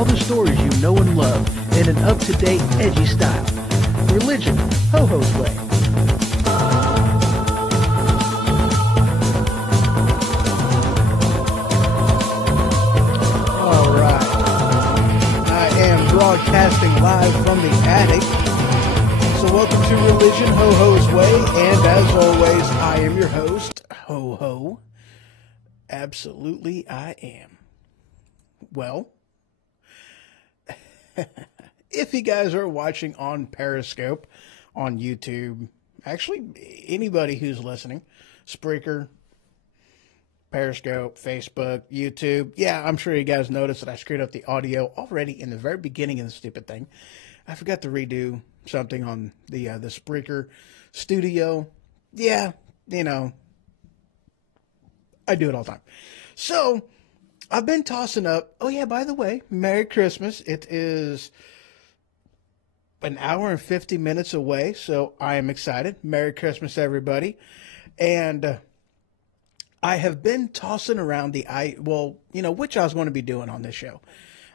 all the stories you know and love in an up-to-date, edgy style. Religion, Ho-Ho's way. All right. I am broadcasting live from the attic. So welcome to Religion, Ho-Ho's way. And as always, I am your host, Ho-Ho. Absolutely, I am. Well, if you guys are watching on Periscope, on YouTube, actually anybody who's listening, Spreaker, Periscope, Facebook, YouTube, yeah, I'm sure you guys noticed that I screwed up the audio already in the very beginning of the stupid thing. I forgot to redo something on the Spreaker studio. Yeah, you know, I do it all the time. So, I've been tossing up, oh yeah, by the way, Merry Christmas. It is an hour and 50 minutes away, so I am excited. Merry Christmas, everybody. And I have been tossing around which I was going to be doing on this show.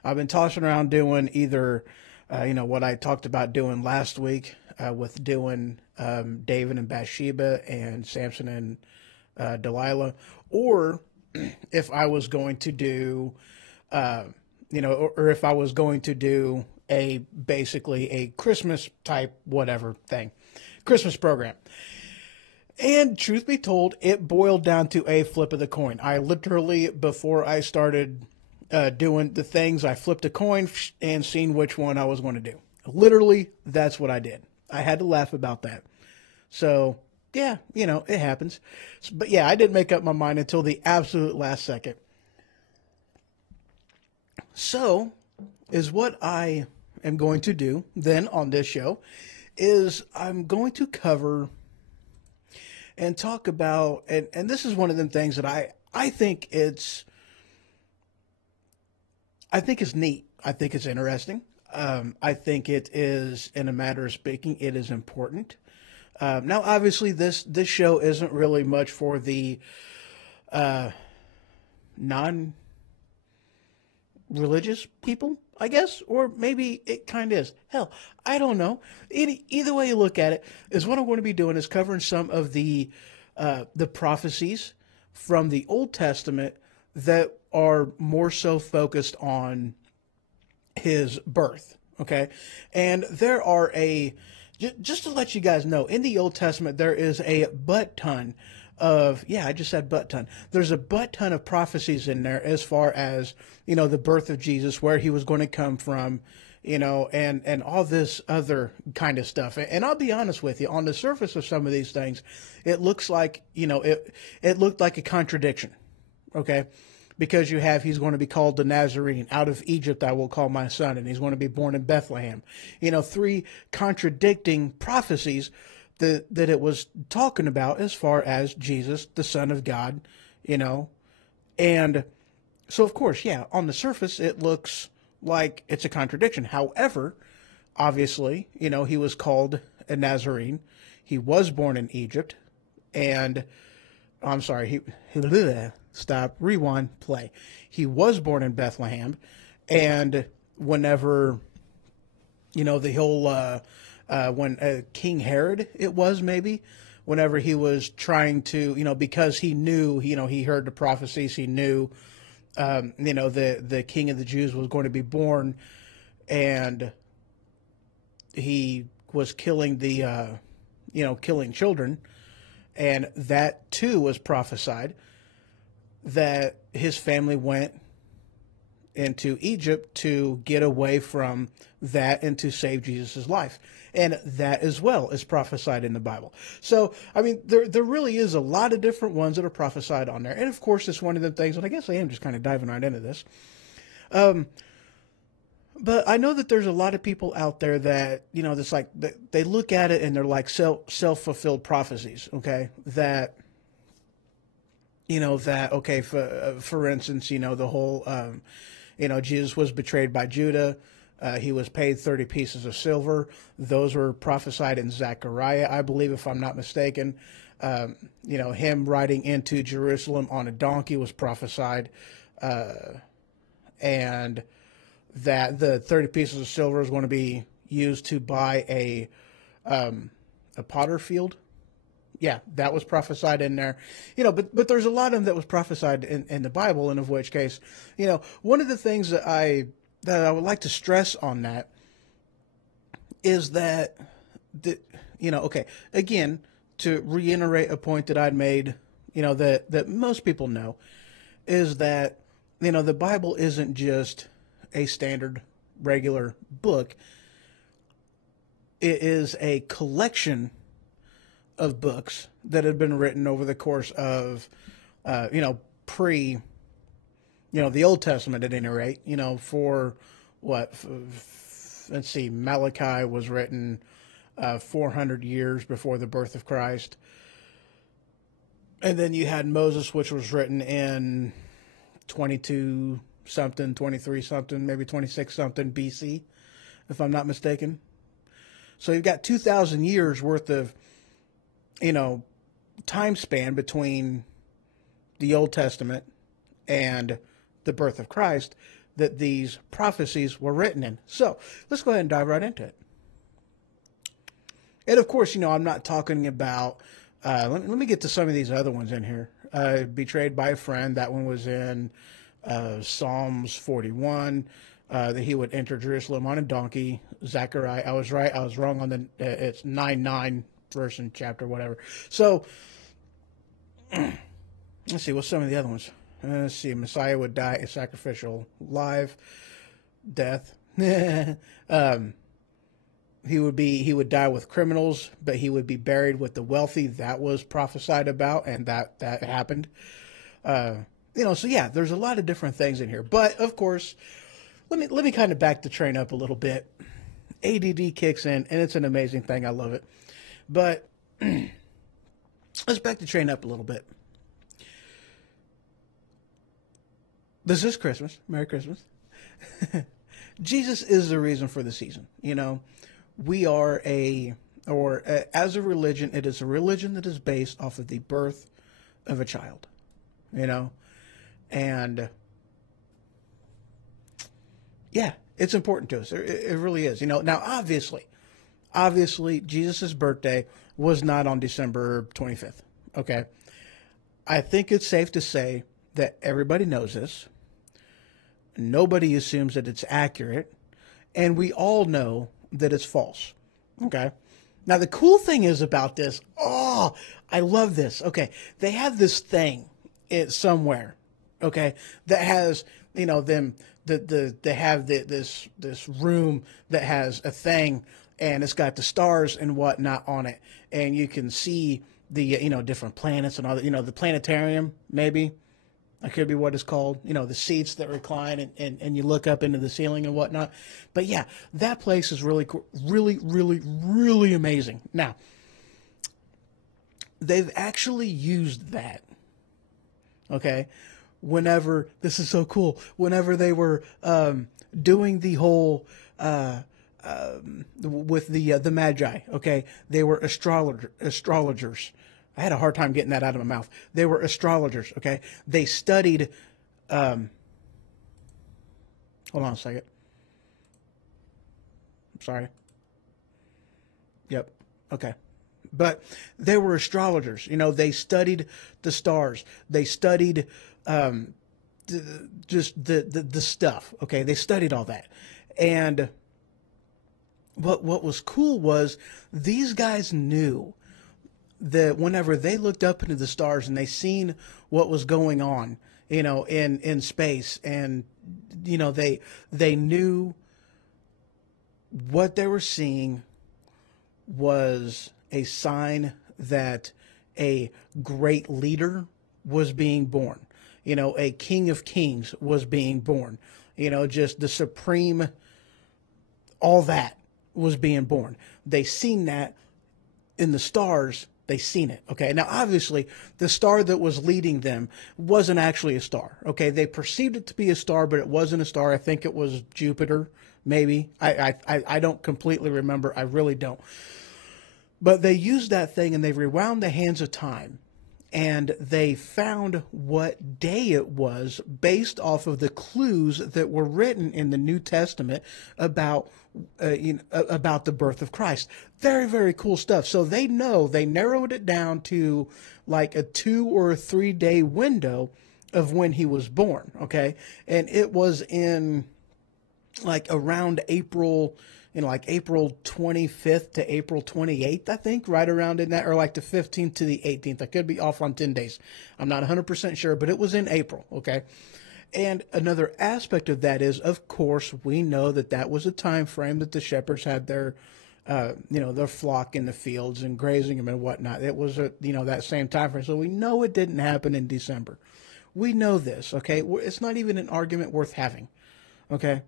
I've been tossing around doing either, what I talked about doing last week with doing David and Bathsheba and Samson and Delilah, or if I was going to do, or if I was going to do basically a Christmas type whatever thing, Christmas program. And truth be told, it boiled down to a flip of the coin. I literally, before I started doing the things, I flipped a coin and seen which one I was going to do. Literally, that's what I did. I had to laugh about that. So Yeah, it happens. But yeah, I didn't make up my mind until the absolute last second. So, is what I am going to do then on this show is I'm going to cover and talk about, and this is one of them things that I think I think it's neat. I think it's interesting. I think it is, in a matter of speaking, it is important. Now, obviously, this show isn't really much for the non religious people, I guess, or maybe it kind of is. Hell, I don't know. Either way you look at it, is what I'm going to be doing is covering some of the prophecies from the Old Testament that are more so focused on his birth. Okay, and there are just to let you guys know, in the Old Testament there is a butt ton of, yeah, I just said butt ton. There's a butt ton of prophecies in there as far as, the birth of Jesus, where he was going to come from, and all this other kind of stuff. And I'll be honest with you, on the surface of some of these things, it looks like, it looked like a contradiction. Okay. Because he's going to be called the Nazarene. Out of Egypt I will call my son, and he's going to be born in Bethlehem. Three contradicting prophecies that it was talking about as far as Jesus, the Son of God, And so, of course, yeah, on the surface, it looks like it's a contradiction. However, obviously, he was called a Nazarene. He was born in Egypt. And, I'm sorry, stop, rewind, play. He was born in Bethlehem. And whenever, the whole... when King Herod, it was maybe, whenever he was trying to, because he knew, he heard the prophecies, he knew, the King of the Jews was going to be born, and he was killing killing children, and that too was prophesied, that his family went into Egypt to get away from that and to save Jesus' life. And that as well is prophesied in the Bible. So, I mean, there really is a lot of different ones that are prophesied on there. And of course, it's one of the things, and I guess I am just kind of diving right into this. But I know that there's a lot of people out there that, that's like, they look at it and they're like self-fulfilled prophecies, okay? That, okay, for instance, the whole, Jesus was betrayed by Judah. He was paid 30 pieces of silver. Those were prophesied in Zechariah, I believe, if I'm not mistaken. Him riding into Jerusalem on a donkey was prophesied. And that the 30 pieces of silver is going to be used to buy a potter field. Yeah, that was prophesied in there. But there's a lot of them that was prophesied in the Bible, and of which case, one of the things that I would like to stress on that is that, okay, again, to reiterate a point that I'd made, that most people know, is that, the Bible isn't just a standard, regular book. It is a collection of books that have been written over the course of, the Old Testament at any rate, for what, let's see, Malachi was written 400 years before the birth of Christ. And then you had Moses, which was written in 22 something, 23 something, maybe 26 something BC, if I'm not mistaken. So you've got 2,000 years worth of, time span between the Old Testament and the birth of Christ that these prophecies were written in. So let's go ahead and dive right into it. And of course, I'm not talking about, let me get to some of these other ones in here. Betrayed by a friend, that one was in Psalms 41, that he would enter Jerusalem on a donkey. Zechariah, I was right, I was wrong on it's 9:9 verse and chapter, whatever. So, let's see, what's some of the other ones? Let's see, Messiah would die a sacrificial live death. he would die with criminals, but he would be buried with the wealthy. That was prophesied about, and that happened. So yeah, there's a lot of different things in here. But of course, let me kind of back the train up a little bit. ADD kicks in, and it's an amazing thing. I love it. But let's back the train up a little bit. This is Christmas. Merry Christmas. Jesus is the reason for the season. We are as a religion, it is a religion that is based off of the birth of a child. And yeah, it's important to us. It really is. Now, obviously, Jesus' birthday was not on December 25th. Okay. I think it's safe to say that everybody knows this. Nobody assumes that it's accurate. And we all know that it's false. Okay. Now, the cool thing is about this. Oh, I love this. Okay. They have this thing somewhere. Okay. That has, them. They have this room that has a thing, and it's got the stars and whatnot on it, and you can see the different planets and all that. The planetarium, maybe that could be what it's called. The seats that recline and you look up into the ceiling and whatnot. But yeah, that place is really cool, really, really, really amazing. Now, they've actually used that. Okay. Whenever, this is so cool, whenever they were doing the whole with the Magi, okay, they were astrologers. I had a hard time getting that out of my mouth. They were astrologers, okay. They studied. Hold on a second. I'm sorry. Yep. Okay. But they were astrologers. They studied the stars. They studied just the stuff. Okay, they studied all that, and what was cool was these guys knew that whenever they looked up into the stars and they seen what was going on, in space, and they knew what they were seeing was a sign that a great leader was being born. A King of Kings was being born. Just the supreme, all that was being born. They seen that in the stars. They seen it. Okay. Now, obviously, the star that was leading them wasn't actually a star. Okay. They perceived it to be a star, but it wasn't a star. I think it was Jupiter, maybe. I don't completely remember. I really don't. But they used that thing and they rewound the hands of time. And they found what day it was based off of the clues that were written in the New Testament about the birth of Christ. Very, very cool stuff. So they narrowed it down to like a 2 or a 3 day window of when he was born. Okay. And it was in like around April 25th to April 28th, I think, right around in that, or like the 15th to the 18th. I could be off on 10 days. I'm not 100% sure, but it was in April, okay? And another aspect of that is, of course, we know that was a time frame that the shepherds had their flock in the fields and grazing them and whatnot. It was, that same time frame. So we know it didn't happen in December. We know this, okay? It's not even an argument worth having, okay?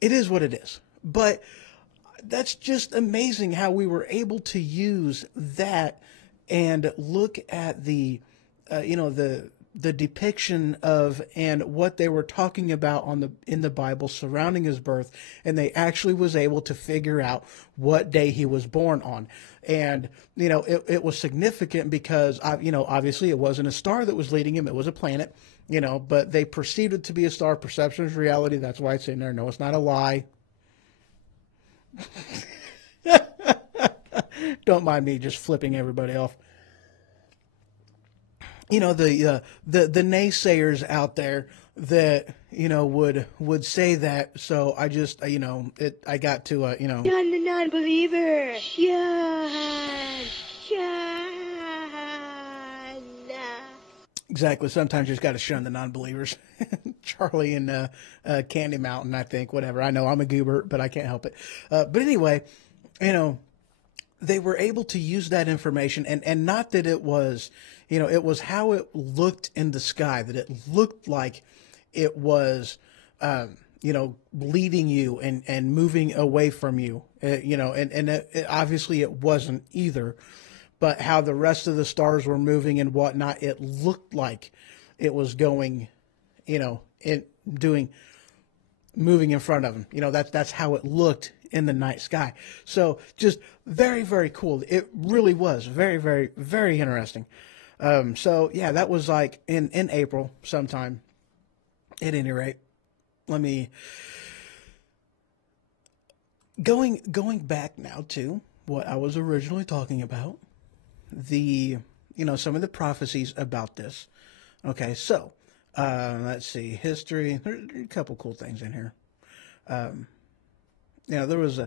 It is what it is. But that's just amazing how we were able to use that and look at the depiction of and what they were talking about in the Bible surrounding his birth, and they actually was able to figure out what day he was born on. And it was significant because obviously it wasn't a star that was leading him; it was a planet. But they perceived it to be a star. Perception is reality. That's why it's in there. No, it's not a lie. Don't mind me just flipping everybody off. The naysayers out there that would say that. So I just I got to John the non-believer. John. Exactly. Sometimes you just got to shun the non-believers. Charlie and Candy Mountain, I think, whatever. I know I'm a goober, but I can't help it. But anyway, you know, they were able to use that information, and not that it was, it was how it looked in the sky, that it looked like it was, leading you and moving away from you, and obviously it wasn't either, but how the rest of the stars were moving and whatnot, it looked like it was going, moving in front of them. That's how it looked in the night sky. So just very, very cool. It really was very, very, very interesting. So yeah, that was like in April sometime. At any rate, let me going back now to what I was originally talking about. Some of the prophecies about this. Okay, so let's see, history. There's a couple cool things in here. There was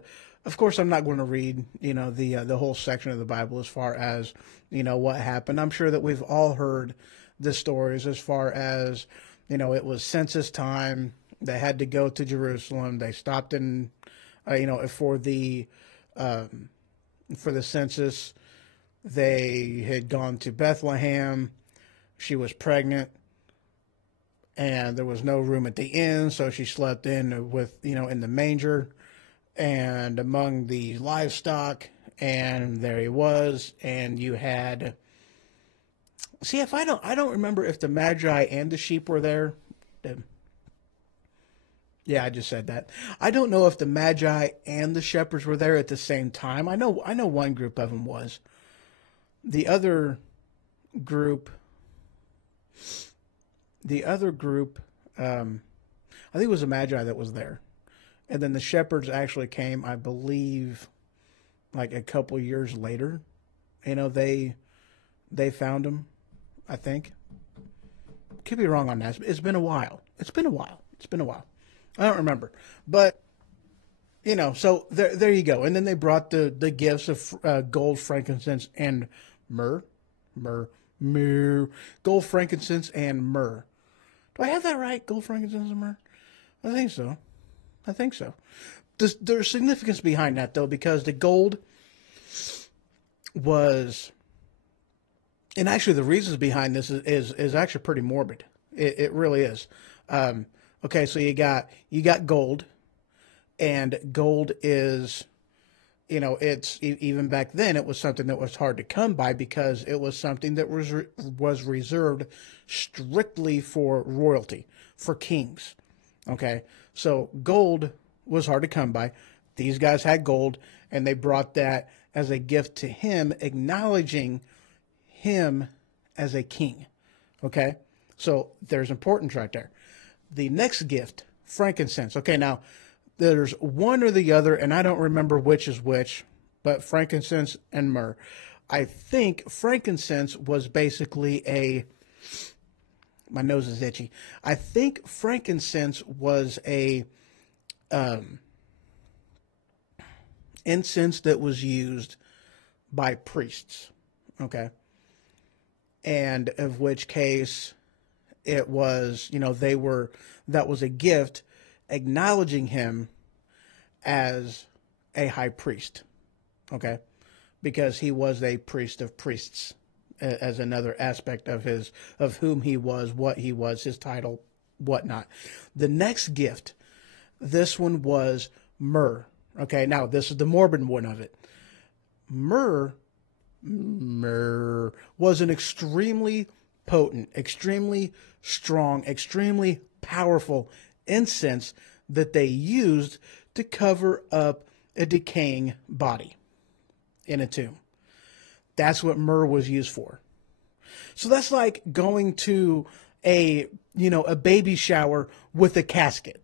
of course, I'm not going to read, the whole section of the Bible as far as, what happened. I'm sure that we've all heard the stories as far as, it was census time. They had to go to Jerusalem. They stopped in, for the census. They had gone to Bethlehem. She was pregnant, and there was no room at the inn, so she slept in with, in the manger and among the livestock, and there he was. And you had, if I don't remember if the Magi and the sheep were there. Yeah, I just said that. I don't know if the Magi and the shepherds were there at the same time. I know one group of them was. The other group, I think it was a Magi that was there. And then the shepherds actually came, I believe, like a couple years later. They found them, I think. Could be wrong on that. It's been a while. I don't remember. But, so there you go. And then they brought the gifts of gold, frankincense, and myrrh. Gold, frankincense, and myrrh. Do I have that right? Gold, frankincense, and myrrh? I think so. There's significance behind that, though, because the gold was, and actually the reasons behind this is actually pretty morbid. It really is. Okay, so you got gold, and gold is, it's even back then it was something that was hard to come by because it was something that was reserved strictly for royalty, for kings. Okay, so gold was hard to come by. These guys had gold, and they brought that as a gift to him, acknowledging him as a king. Okay, so there's importance right there. The next gift, frankincense. Okay, now there's one or the other, and I don't remember which is which, but frankincense and myrrh. I think frankincense was basically my nose is itchy. I think frankincense was a incense that was used by priests, okay? And of which case it was, that was a gift acknowledging him as a high priest, okay? Because he was a priest of priests, as another aspect of whom he was, what he was, his title, whatnot. The next gift, this one was myrrh. Okay, now this is the morbid one of it. Myrrh was an extremely potent, extremely strong, extremely powerful incense that they used to cover up a decaying body in a tomb. That's what myrrh was used for. So that's like going to a baby shower with a casket.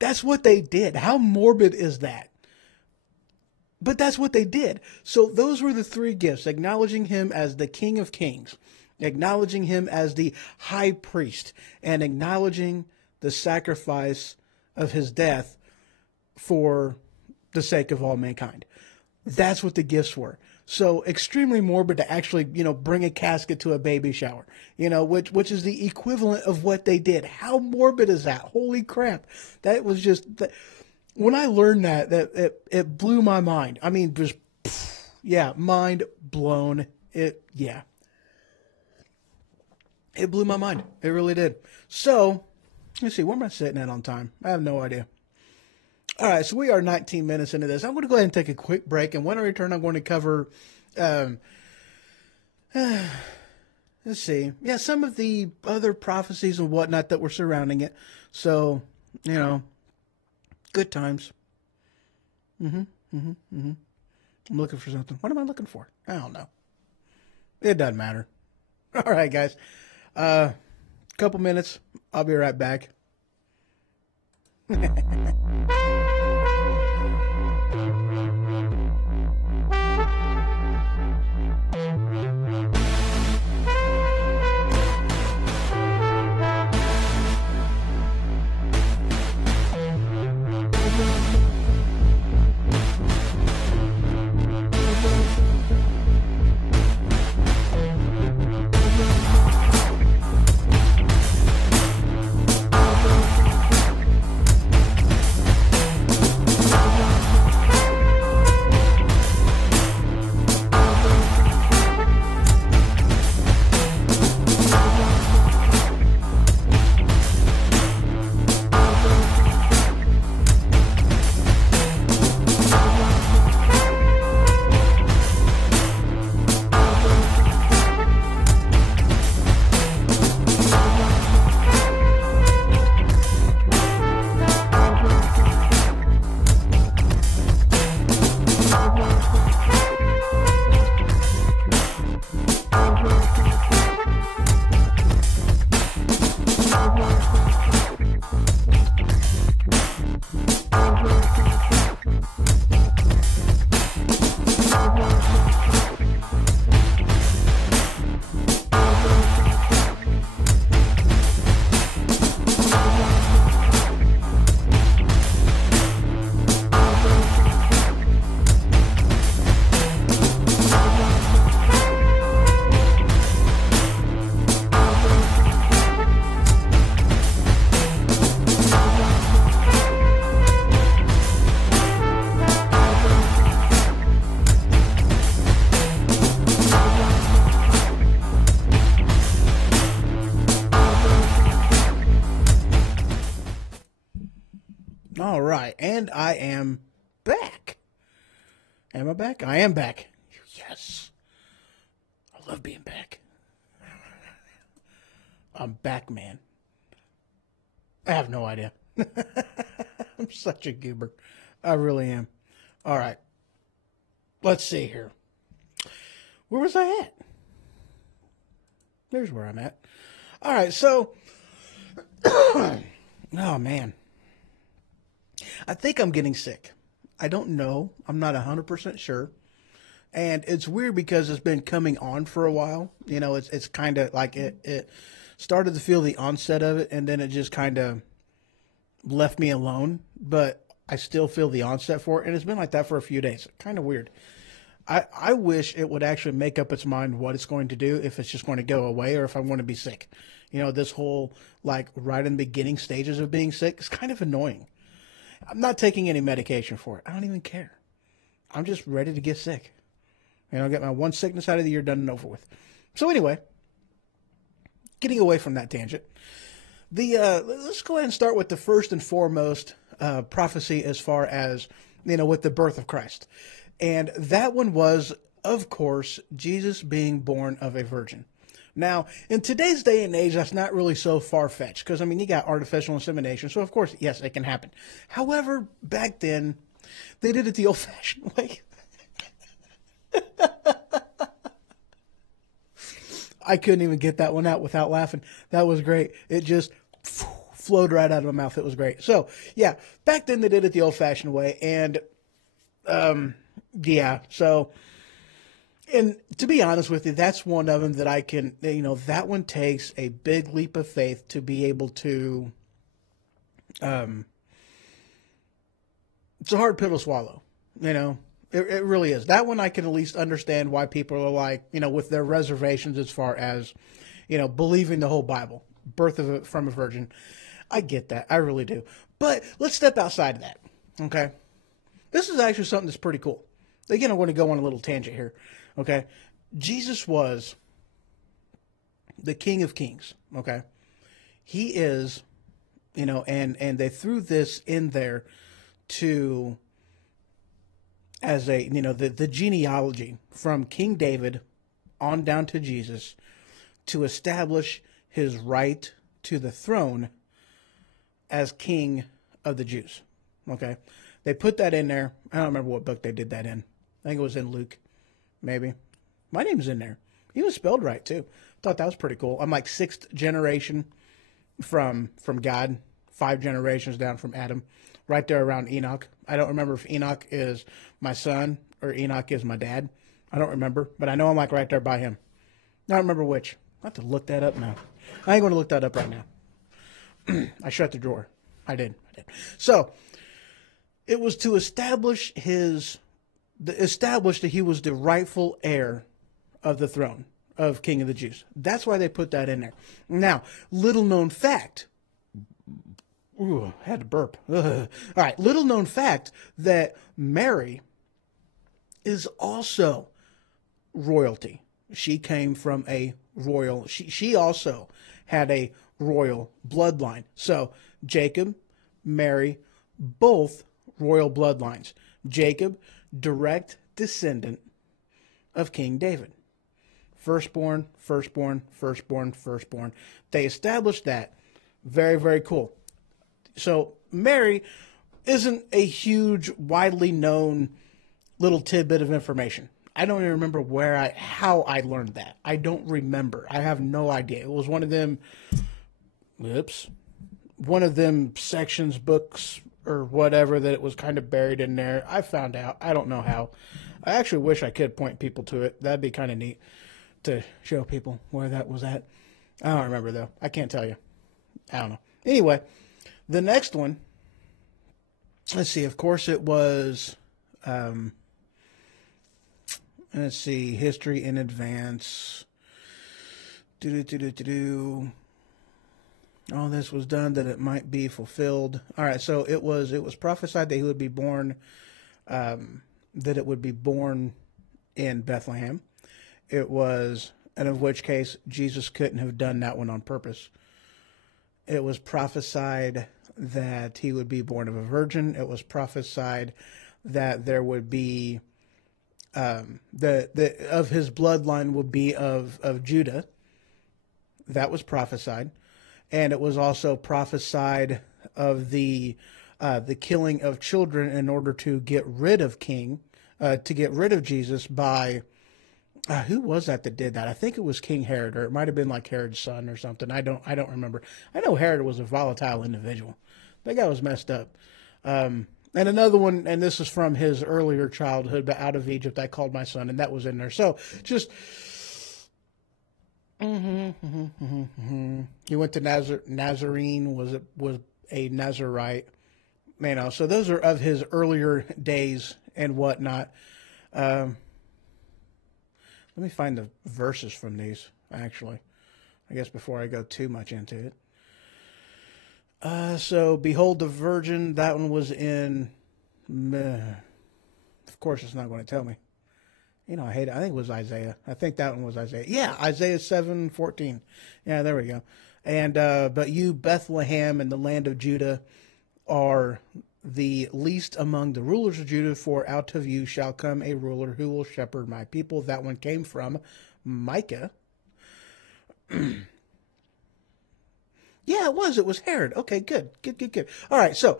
That's what they did. How morbid is that? But that's what they did. So those were the three gifts: acknowledging him as the King of Kings, acknowledging him as the high priest, and acknowledging the sacrifice of his death for the sake of all mankind. That's what the gifts were. So extremely morbid to actually, bring a casket to a baby shower, which is the equivalent of what they did. How morbid is that? Holy crap. That was just, when I learned that it blew my mind. I mean, just, yeah, mind blown. It blew my mind. It really did. So, let's see, where am I sitting at on time? I have no idea. All right, so we are 19 minutes into this. I'm going to go ahead and take a quick break, and when I return, I'm going to cover, let's see, some of the other prophecies and whatnot that were surrounding it. So, good times. I'm looking for something. What am I looking for? I don't know. It doesn't matter. All right, guys. Couple minutes. I'll be right back. All right, and I am back. Am I back? I am back. Yes. I love being back. I'm back, man. I have no idea. I'm such a goober. I really am. All right. Let's see here. Where was I at? There's where I'm at. All right, so... oh, man. I think I'm getting sick. I don't know. I'm not 100% sure. And it's weird because it's been coming on for a while. You know, it's kind of like it started to feel the onset of it, and then it just kind of left me alone. But I still feel the onset for it, and it's been like that for a few days. Kind of weird. I wish it would actually make up its mind what it's going to do, if it's just going to go away or if I want to be sick. You know, this whole, like, right in the beginning stages of being sick is kind of annoying. I'm not taking any medication for it. I don't even care. I'm just ready to get sick. You know, get my one sickness out of the year done and over with. So anyway, getting away from that tangent, let's go ahead and start with the first and foremost prophecy as far as, you know, with the birth of Christ. And that one was, of course, Jesus being born of a virgin. Now, in today's day and age, that's not really so far-fetched because, I mean, you got artificial insemination, so of course, yes, it can happen. However, back then, they did it the old-fashioned way. I couldn't even get that one out without laughing. That was great. It just flowed right out of my mouth. It was great. So, yeah, back then they did it the old-fashioned way, and, yeah, so... And to be honest with you, that's one of them that I can, you know, that one takes a big leap of faith to be able to, it's a hard pill to swallow, you know. It really is. That one I can at least understand why people are like, with their reservations as far as, believing the whole Bible, from a virgin. I get that. I really do. But let's step outside of that. Okay. This is actually something that's pretty cool. Again, I want to go on a little tangent here. Okay. Jesus was the King of Kings. Okay. He is, and they threw this in there to, as a, the genealogy from King David on down to Jesus to establish his right to the throne as king of the Jews. Okay. They put that in there. I don't remember what book they did that in. I think it was in Luke, maybe. My name's in there. He was spelled right too. Thought that was pretty cool. I'm like 6th generation from God, 5 generations down from Adam, right there around Enoch. I don't remember if Enoch is my son or Enoch is my dad. I don't remember, but I know I'm like right there by him. I don't remember which. I have to look that up now. I ain't going to look that up right now. I shut the drawer. I did. So it was to establish that he was the rightful heir of the throne of King of the Jews. That's why they put that in there. Now, little known fact. Ooh, I had to burp. Ugh. All right, little known fact that Mary is also royalty. She came from a royal. She also had a royal bloodline. So Jacob, Mary, both royal bloodlines. Jacob, direct descendant of King David. Firstborn. They established that. Very, very cool. So Mary isn't a huge, widely known little tidbit of information. I don't even remember how I learned that. I don't remember. I have no idea. It was one of them sections, books, or whatever that it was kind of buried in there. I found out. I don't know how. I actually wish I could point people to it. That'd be kind of neat to show people where that was at. I don't remember, though. I can't tell you. I don't know. Anyway, the next one, let's see. Of course, it was, let's see, history in advance. All this was done that it might be fulfilled. All right, so it was prophesied that he would be born, that it would be born in Bethlehem. It was, and in which case Jesus couldn't have done that one on purpose. It was prophesied that he would be born of a virgin. It was prophesied that there would be, of his bloodline would be of Judah. That was prophesied. And it was also prophesied of the killing of children in order to get rid of Jesus by, who was that did that? I think it was King Herod, or it might have been like Herod's son or something. I don't remember. I know Herod was a volatile individual. That guy was messed up. And another one, and this is from his earlier childhood, but out of Egypt I called my son, and that was in there. So just. He went to Nazarene, was a Nazarite, so those are of his earlier days and whatnot. Let me find the verses from these, actually, I guess, before I go too much into it. So behold the virgin, that one was in, of course it's not going to tell me. I hate it. I think it was Isaiah. I think that one was Isaiah. Yeah, Isaiah 7:14. Yeah, there we go. And but you, Bethlehem, in the land of Judah, are the least among the rulers of Judah, for out of you shall come a ruler who will shepherd my people. That one came from Micah. Yeah, it was. It was Herod. Okay, good. All right, so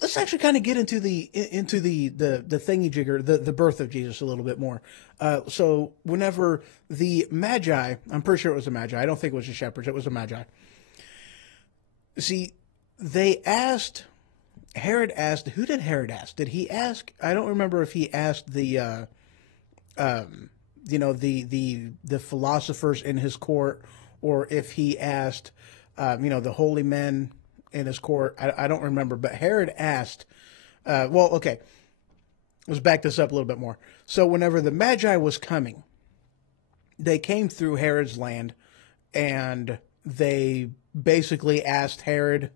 let's actually kind of get into the thingy-jigger, the birth of Jesus a little bit more. So whenever the Magi, I'm pretty sure it was the Magi. I don't think it was the shepherds. It was the Magi. See, Herod asked, who did Herod ask? Did he ask? I don't remember if he asked the philosophers in his court, or if he asked, the holy men in his court. I don't remember, but Herod asked, okay. Let's back this up a little bit more. So whenever the Magi was coming, they came through Herod's land, and they basically asked Herod,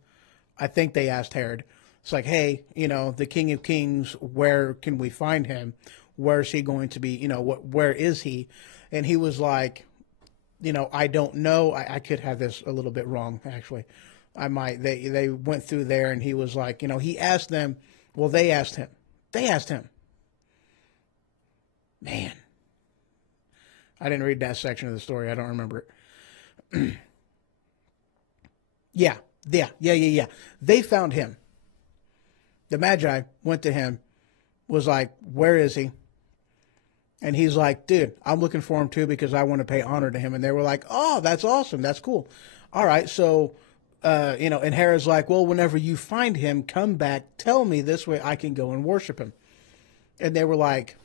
I think they asked Herod, it's like, hey, the King of Kings, where can we find him? Where is he going to be? Where is he? And he was like, I don't know. I could have this a little bit wrong, actually. I might. They went through there, and he was like, he asked them. Well, they asked him. They asked him. Man. I didn't read that section of the story. I don't remember it. Yeah. They found him. The Magi went to him, was like, where is he? And he's like, dude, I'm looking for him too because I want to pay honor to him. And they were like, oh, that's awesome. That's cool. All right. So, and Herod's like, well, whenever you find him, come back, tell me, this way I can go and worship him. And they were like,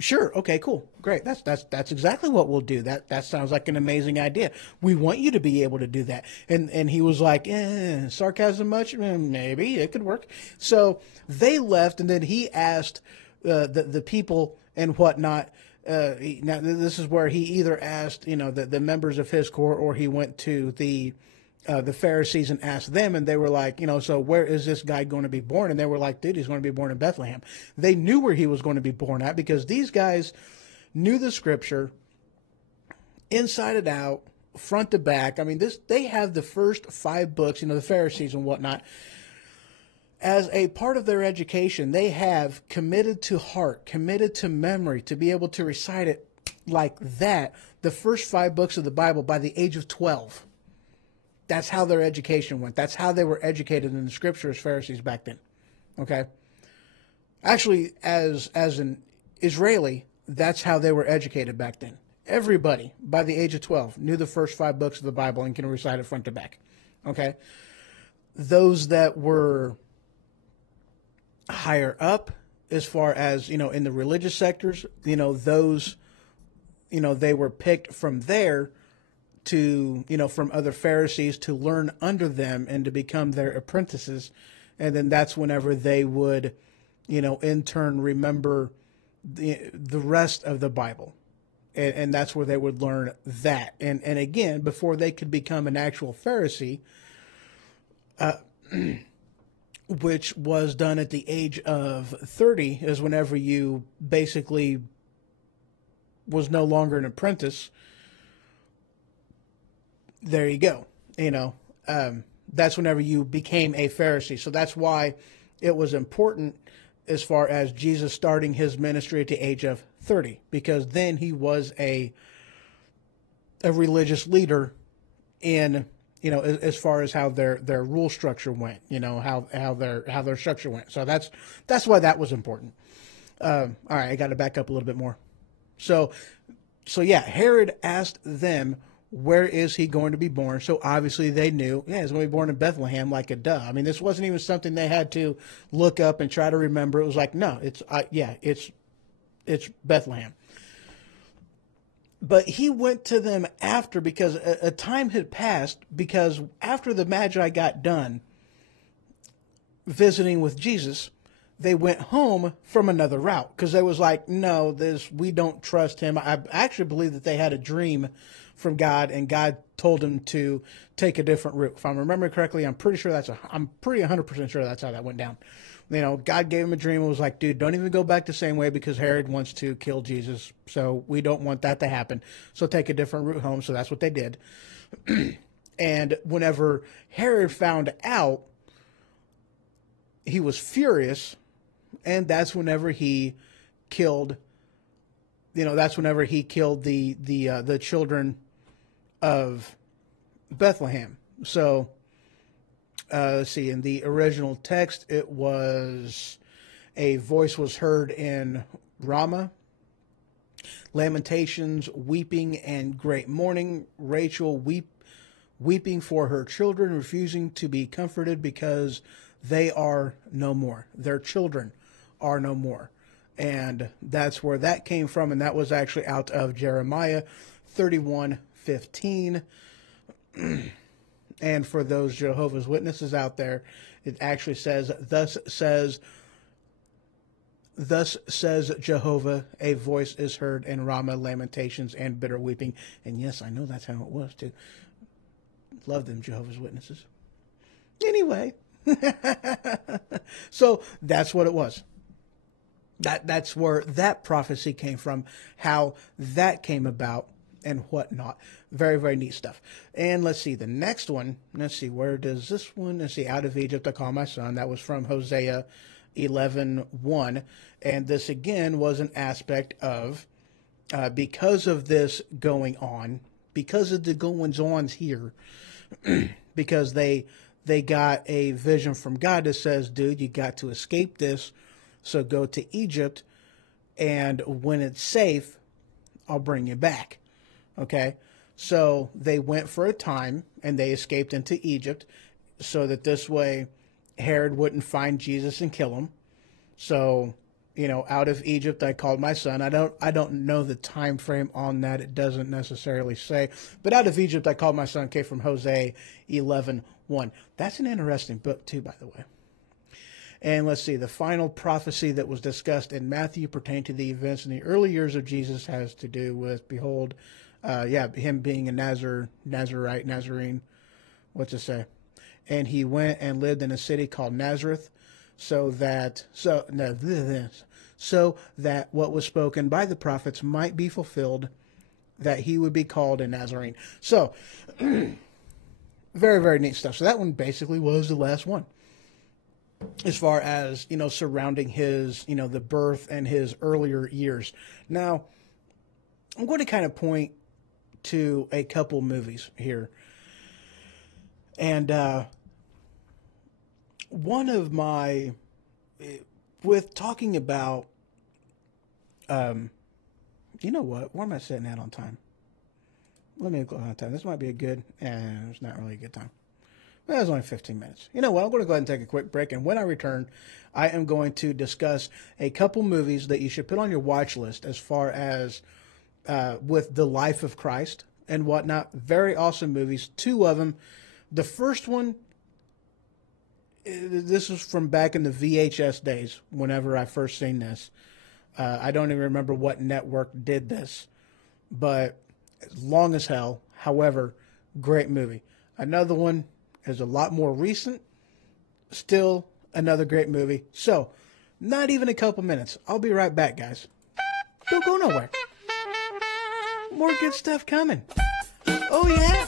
sure. Okay, cool. Great. That's exactly what we'll do. That sounds like an amazing idea. We want you to be able to do that. And he was like, sarcasm much? Maybe it could work. So they left, and then he asked the people and whatnot. Now this is where he either asked, the members of his court, or he went to the Pharisees and asked them, and they were like, so where is this guy going to be born? And they were like, dude, he's going to be born in Bethlehem. They knew where he was going to be born at because these guys knew the scripture inside and out, front to back. I mean, they have the first 5 books, the Pharisees and whatnot. As a part of their education, they have committed to heart, committed to memory, to be able to recite it like that, the first 5 books of the Bible by the age of 12. That's how their education went. That's how they were educated in the scripture as Pharisees back then. Okay? Actually, as an Israeli, that's how they were educated back then. Everybody, by the age of 12, knew the first 5 books of the Bible and can recite it front to back. Okay? Those that were higher up, as far as, in the religious sectors, those, they were picked from there to, from other Pharisees to learn under them and to become their apprentices. And then that's whenever they would, in turn remember the rest of the Bible. And that's where they would learn that. And again, before they could become an actual Pharisee, which was done at the age of 30, is whenever you basically was no longer an apprentice. There you go. That's whenever you became a Pharisee. So that's why it was important as far as Jesus starting his ministry at the age of 30, because then he was a religious leader in, as far as how their rule structure went, how their structure went. So that's why that was important. All right, I got to back up a little bit more. So yeah, Herod asked them, where is he going to be born? So obviously they knew, he's going to be born in Bethlehem, like a duh. I mean, this wasn't even something they had to look up and try to remember. It was like, no, it's Bethlehem. But he went to them after, because a time had passed, because after the Magi got done visiting with Jesus, they went home from another route, because they was like, no, we don't trust him. I actually believe that they had a dream from God, and God told them to take a different route. If I'm remembering correctly, I'm pretty 100% sure that's how that went down. God gave him a dream and was like, dude, don't even go back the same way, because Herod wants to kill Jesus. So we don't want that to happen. So take a different route home. So that's what they did. And whenever Herod found out, he was furious. And that's whenever he killed, the children of Bethlehem. So, let's see, in the original text, it was, a voice was heard in Ramah, lamentations, weeping, and great mourning. Rachel weeping for her children, refusing to be comforted because they are no more. Their children are no more. And that's where that came from, and that was actually out of Jeremiah 31:15. And for those Jehovah's Witnesses out there, it actually says, thus says Thus says Jehovah, a voice is heard in Ramah, lamentations and bitter weeping. And yes, I know that's how it was too. Love them Jehovah's Witnesses. Anyway, so that's what it was. That's where that prophecy came from, how that came about, and whatnot. Very, very neat stuff. And let's see, the next one, let's see, where does this one, let's see, out of Egypt I call my son. That was from Hosea 11:1. And this again was an aspect of, because of this going on, because of the goings-ons here, because they got a vision from God that says, dude, you got to escape this, so go to Egypt, and when it's safe, I'll bring you back. Okay? So they went for a time, and they escaped into Egypt, so that this way Herod wouldn't find Jesus and kill him. So, out of Egypt I called my son. I don't know the time frame on that. It doesn't necessarily say. But out of Egypt I called my son came from Hosea 11:1. That's an interesting book too, by the way. And let's see, the final prophecy that was discussed in Matthew pertaining to the events in the early years of Jesus has to do with, behold, him being a Nazarene. What's it say? And he went and lived in a city called Nazareth, so that what was spoken by the prophets might be fulfilled, that he would be called a Nazarene. So, very, very neat stuff. So that one basically was the last one, as far as, surrounding his, the birth and his earlier years. Now, I'm going to kind of point to a couple movies here. And one of my, with talking about, you know what? Where am I sitting at on time? Let me go on time. This might be a good, it's not really a good time. Well, it's only 15 minutes. You know what? I'm going to go ahead and take a quick break. And when I return, I am going to discuss a couple movies that you should put on your watch list as far as with the life of Christ and whatnot. Very awesome movies. Two of them. The first one, this was from back in the VHS days, whenever I first seen this. I don't even remember what network did this, but long as hell. However, great movie. Another one is a lot more recent. Still another great movie. So, not even a couple minutes. I'll be right back, guys. Don't go nowhere. More good stuff coming. Oh, yeah.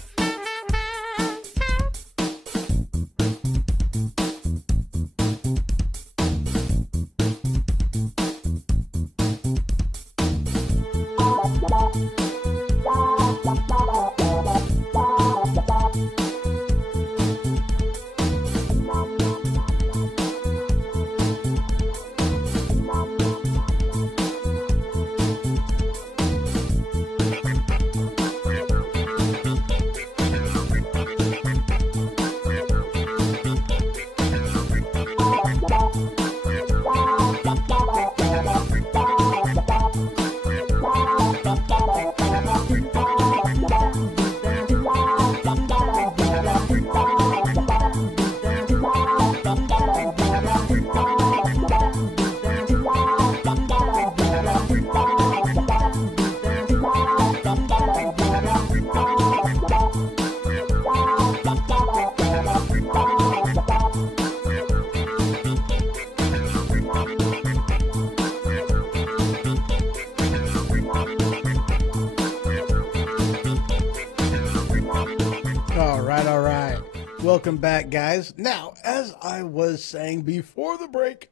All right. Welcome back, guys. Now, as I was saying before the break,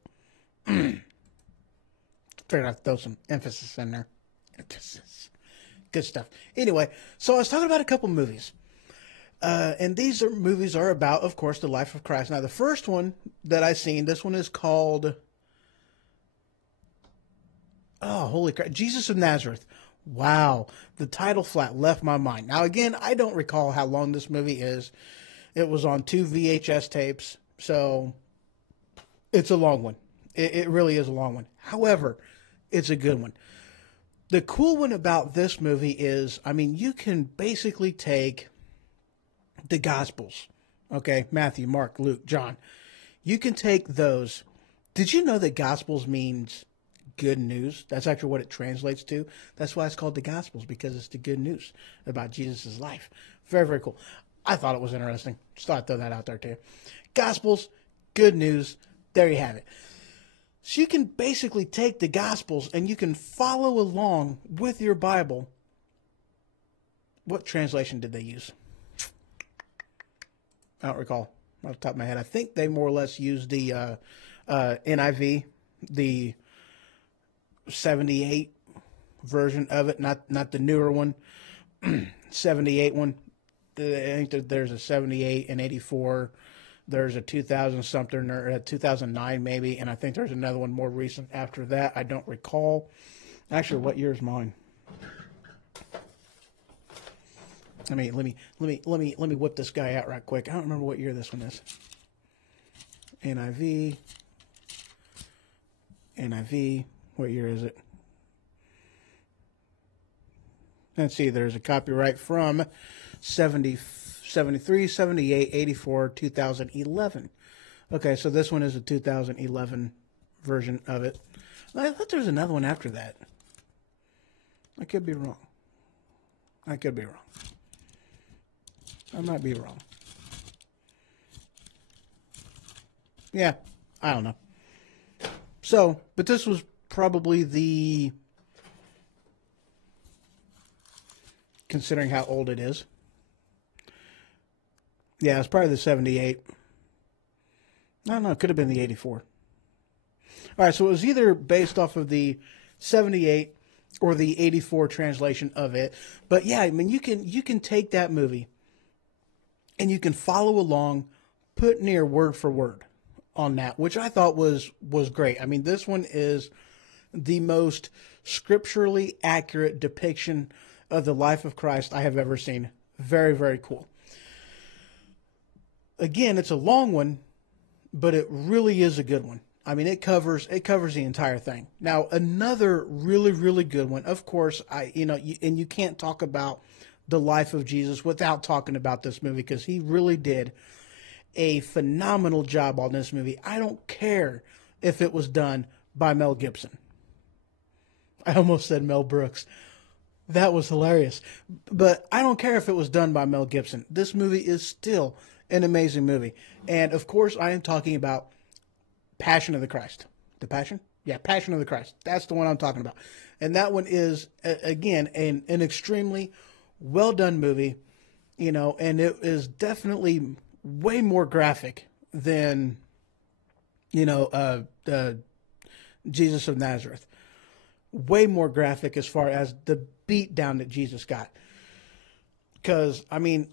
figured I'd throw some emphasis in there. Emphasis. Good stuff. Anyway, so I was talking about a couple movies. And these movies are about, of course, the life of Christ. Now, the first one that I seen, this one is called, oh, holy crap, Jesus of Nazareth. Wow, the title flat left my mind. Now, again, I don't recall how long this movie is. It was on 2 VHS tapes, so it's a long one. It really is a long one. However, it's a good one. The cool one about this movie is, I mean, you can basically take the Gospels, okay? Matthew, Mark, Luke, John. You can take those. Did you know that Gospels means good news. That's actually what it translates to. That's why it's called the Gospels, because it's the good news about Jesus' life. Very, very cool. I thought it was interesting. Just thought I'd throw that out there too. Gospels, good news. There you have it. So you can basically take the Gospels and you can follow along with your Bible. What translation did they use? I don't recall off the top of my head. I think they more or less used the NIV, the 78 version of it, not the newer one, 78 one. I think that there's a 78 and 84. There's a 2000 something or a 2009 maybe, and I think there's another one more recent after that. I don't recall. Actually, what year is mine? Let me whip this guy out right quick. I don't remember what year this one is. NIV. What year is it? Let's see. There's a copyright from 73, 78, 84, 2011. Okay, so this one is a 2011 version of it. I thought there was another one after that. I could be wrong. I might be wrong. Yeah, I don't know. So, but this was probably the, considering how old it is. Yeah, it's probably the 78. I don't know, it could have been the 84. All right, so it was either based off of the 78 or the 84 translation of it. But yeah, I mean, you can take that movie and you can follow along, put near word for word on that, which I thought was great. I mean, this one is the most scripturally accurate depiction of the life of Christ I have ever seen. Very, very cool. Again, it's a long one, but it really is a good one. I mean, it covers the entire thing. Now, another really, really good one, of course, and you can't talk about the life of Jesus without talking about this movie, because he really did a phenomenal job on this movie. I don't care if it was done by Mel Gibson. I almost said Mel Brooks. That was hilarious. But I don't care if it was done by Mel Gibson. This movie is still an amazing movie. And of course, I am talking about Passion of the Christ. The Passion? Yeah, Passion of the Christ. That's the one I'm talking about. And that one is, again, an extremely well done movie, and it is definitely way more graphic than, Jesus of Nazareth. Way more graphic as far as the beat down that Jesus got. Because, I mean,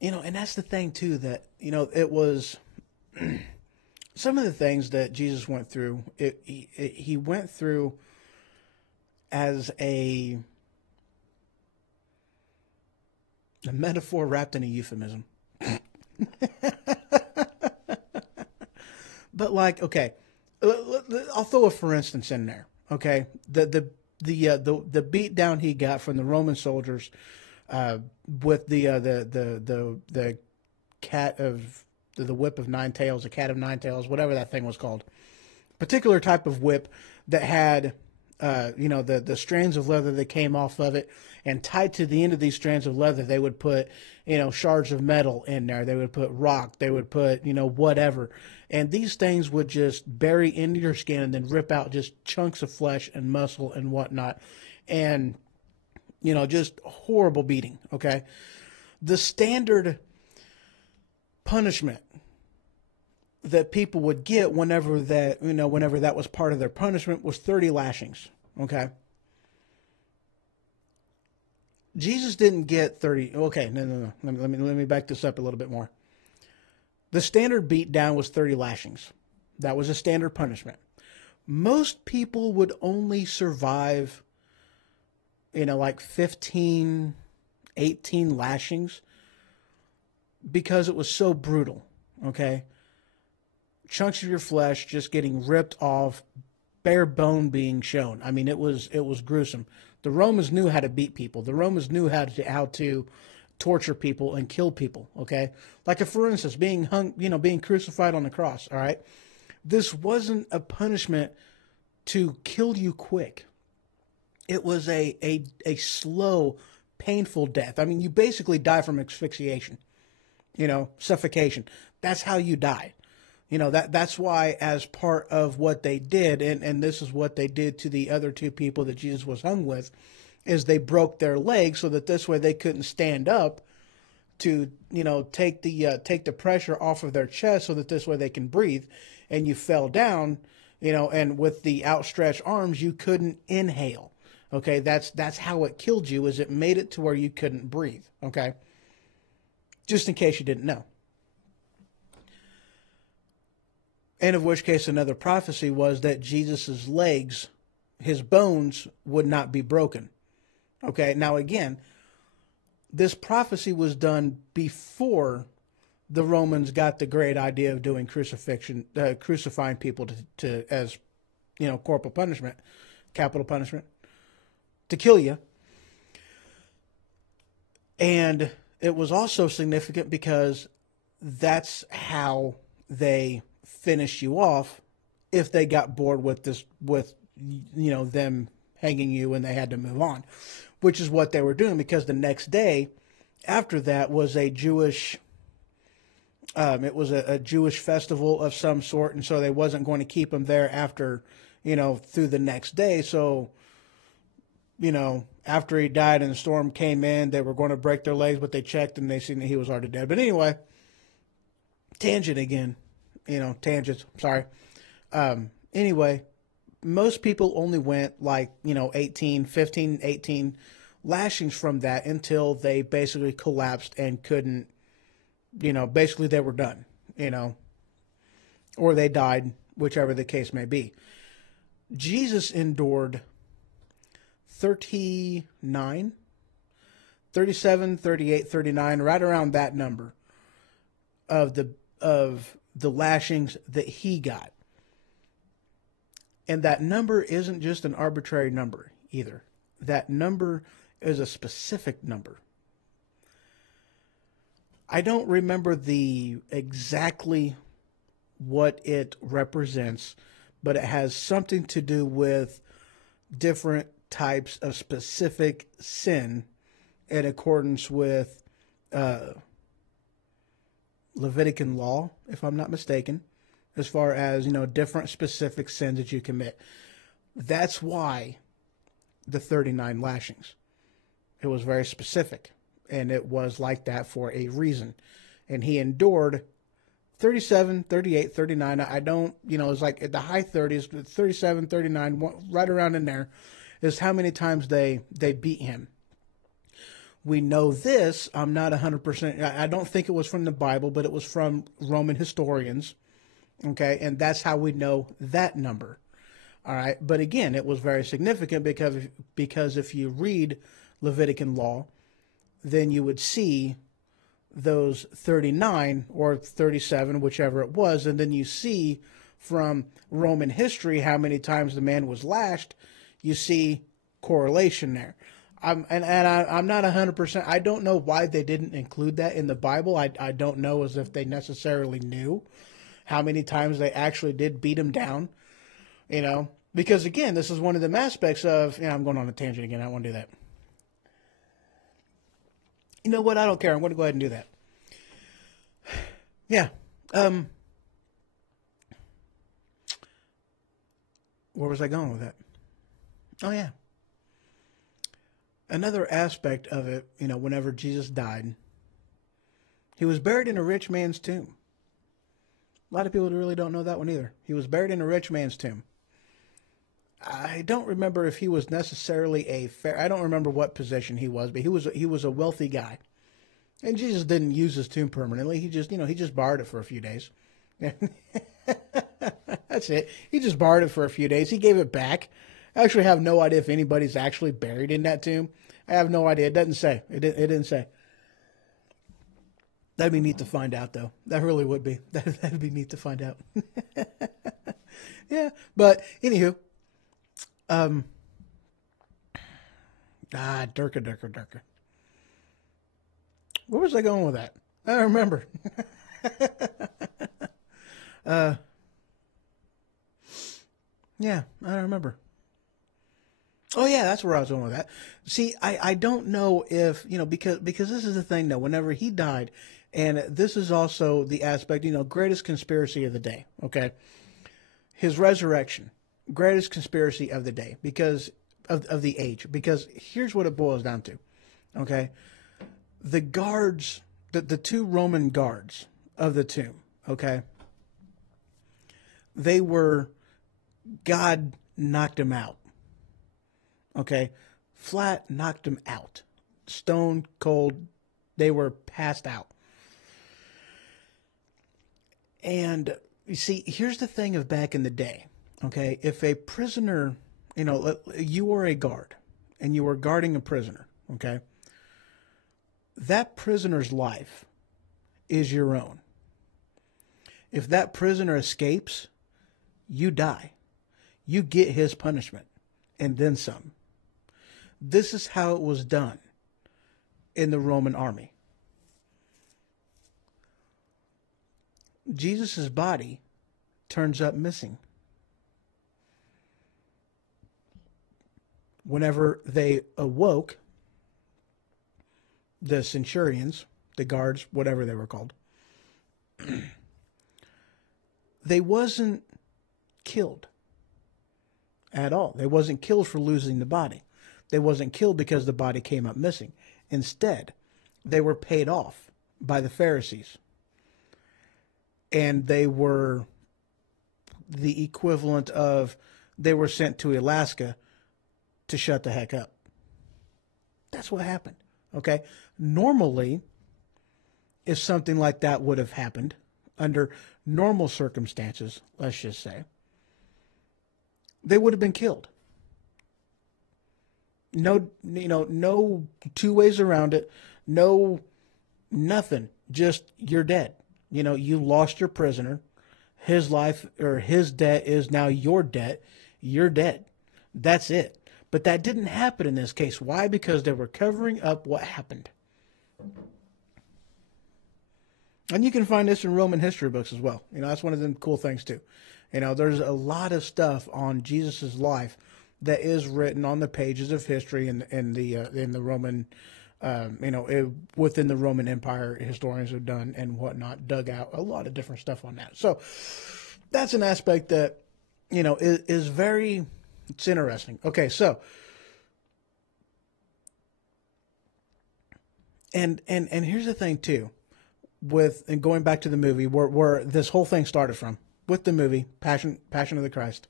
and that's the thing too, that, it was some of the things that Jesus went through, he went through as a metaphor wrapped in a euphemism. But like, okay, I'll throw a for instance in there. Okay, the beat down he got from the Roman soldiers with the cat of the whip of nine tails, the cat of nine tails, whatever that thing was called, particular type of whip that had the strands of leather that came off of it, and tied to the end of these strands of leather, they would put, shards of metal in there. They would put rock. They would put, whatever. And these things would just bury into your skin and then rip out just chunks of flesh and muscle and whatnot. And, just horrible beating, okay? The standard punishment that people would get whenever that was part of their punishment was 30 lashings, okay? Jesus didn't get 30. Okay, no. Let me back this up a little bit more. The standard beat down was 30 lashings. That was a standard punishment. Most people would only survive, like 15, 18 lashings because it was so brutal, okay? Chunks of your flesh just getting ripped off, bare bone being shown. I mean, it was gruesome. The Romans knew how to beat people. The Romans knew how to torture people and kill people, okay? Like, for instance, being hung, being crucified on the cross, all right? This wasn't a punishment to kill you quick. It was a slow, painful death. I mean, you basically die from asphyxiation, suffocation. That's how you die. That's why, as part of what they did, and this is what they did to the other two people that Jesus was hung with, is they broke their legs so that this way they couldn't stand up to, take the pressure off of their chest so that this way they can breathe. And you fell down, and with the outstretched arms, you couldn't inhale. Okay, that's how it killed you, is it made it to where you couldn't breathe. Okay, just in case you didn't know. And of which case, another prophecy was that Jesus's legs, his bones, would not be broken. Okay, now again, this prophecy was done before the Romans got the great idea of doing crucifixion, crucifying people to as, corporal punishment, capital punishment, to kill you. And it was also significant because that's how they finish you off if they got bored with them hanging you and they had to move on, which is what they were doing, because the next day after that was a Jewish Jewish festival of some sort, and so they wasn't going to keep him there after, through the next day. So, after he died and the storm came in, they were going to break their legs, but they checked and they seen that he was already dead. But anyway, tangent again, tangents, sorry. Anyway, most people only went 15, 18 lashings from that until they basically collapsed and couldn't, basically they were done, or they died, whichever the case may be. Jesus endured 37, 38, 39, right around that number of the lashings that he got. And that number isn't just an arbitrary number either. That number is a specific number. I don't remember exactly what it represents, but it has something to do with different types of specific sin in accordance with Levitican law, if I'm not mistaken, as far as, different specific sins that you commit. That's why the 39 lashings. It was very specific, and it was like that for a reason. And he endured 37, 38, 39. I don't, it's like at the high 30s, 37, 39, right around in there is how many times they beat him. We know this, I'm not 100%, I don't think it was from the Bible, but it was from Roman historians. Okay, and that's how we know that number. All right, but again, it was very significant because if you read Levitican law, then you would see those 39 or 37, whichever it was, and then you see from Roman history how many times the man was lashed. You see correlation there. I'm not 100%. I don't know why they didn't include that in the Bible. I don't know as if they necessarily knew how many times they actually did beat him down, because again, this is one of the aspects of, I'm going on a tangent again. I don't want to do that. You know what? I don't care. I'm going to go ahead and do that. Yeah. Where was I going with that? Oh, yeah. Another aspect of it, whenever Jesus died, he was buried in a rich man's tomb. A lot of people really don't know that one either. He was buried in a rich man's tomb. I don't remember if he was necessarily I don't remember what position he was, but he was a wealthy guy. And Jesus didn't use his tomb permanently. He just borrowed it for a few days. That's it. He just borrowed it for a few days. He gave it back. I actually have no idea if anybody's actually buried in that tomb. I have no idea. It doesn't say. It didn't say. That'd be neat to find out, though. That really would be. That'd be neat to find out. Yeah, but anywho, Durka. Where was I going with that? I don't remember. Yeah, I don't remember. Oh yeah, that's where I was going with that. See, I don't know if, because this is the thing though, whenever he died, and this is also the aspect, greatest conspiracy of the day, okay? His resurrection, greatest conspiracy of the day, because of the age, because here's what it boils down to, okay? The guards, the two Roman guards of the tomb, okay? They were, God knocked them out. Okay, flat knocked them out, stone cold. They were passed out. And you see, here's the thing of back in the day. Okay, if a prisoner, you were a guard, and you were guarding a prisoner. Okay, that prisoner's life is your own. If that prisoner escapes, you die. You get his punishment, and then some. This is how it was done in the Roman army. Jesus' body turns up missing. Whenever they awoke, the centurions, the guards, whatever they were called, they wasn't killed at all. They wasn't killed for losing the body. They wasn't killed because the body came up missing. Instead, they were paid off by the Pharisees. And they were the equivalent of, they were sent to Alaska to shut the heck up. That's what happened. Okay? Normally, if something like that would have happened, under normal circumstances, let's just say, they would have been killed. No, no two ways around it. No, nothing. Just you're dead. You lost your prisoner. His life or his debt is now your debt. You're dead. That's it. But that didn't happen in this case. Why? Because they were covering up what happened. And you can find this in Roman history books as well. That's one of the cool things too. There's a lot of stuff on Jesus's life that is written on the pages of history in the Roman, within the Roman Empire, historians have done and whatnot, dug out a lot of different stuff on that. So that's an aspect that, is very, it's interesting. Okay, so, and here's the thing too, and going back to the movie where this whole thing started from, with the movie Passion of the Christ.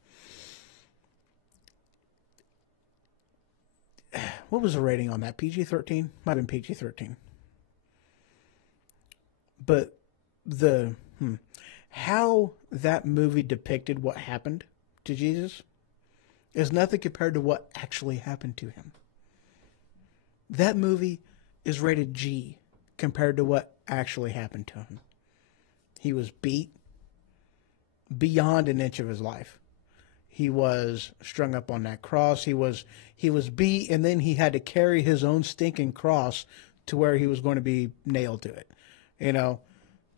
What was the rating on that? PG-13? Might have been PG-13. But how that movie depicted what happened to Jesus is nothing compared to what actually happened to him. That movie is rated G compared to what actually happened to him. He was beat beyond an inch of his life. He was strung up on that cross. He was beat, and then he had to carry his own stinking cross to where he was going to be nailed to it.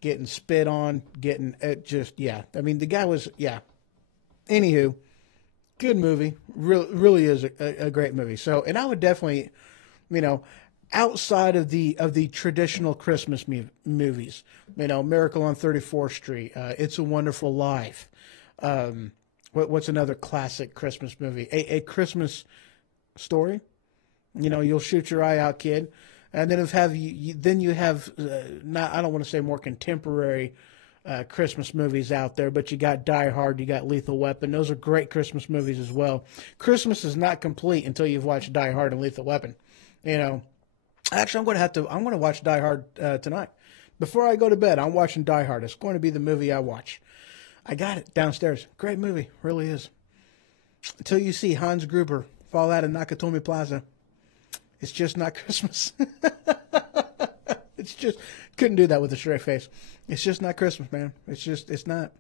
Getting spit on, getting it just, yeah. I mean, the guy was, yeah. Anywho, good movie. Really is a great movie. So, and I would definitely, outside of the traditional Christmas movies, Miracle on 34th Street, It's a Wonderful Life. What's another classic Christmas movie? A Christmas Story. You'll shoot your eye out, kid. And then you have not, I don't want to say more contemporary Christmas movies out there, but you got Die Hard, you got Lethal Weapon. Those are great Christmas movies as well. Christmas is not complete until you've watched Die Hard and Lethal Weapon. Actually, I'm going to watch Die Hard tonight. Before I go to bed, I'm watching Die Hard. It's going to be the movie I watch. I got it downstairs. Great movie. Really is. Until you see Hans Gruber fall out of Nakatomi Plaza. It's just not Christmas. It's just, couldn't do that with a straight face. It's just not Christmas, man. It's not.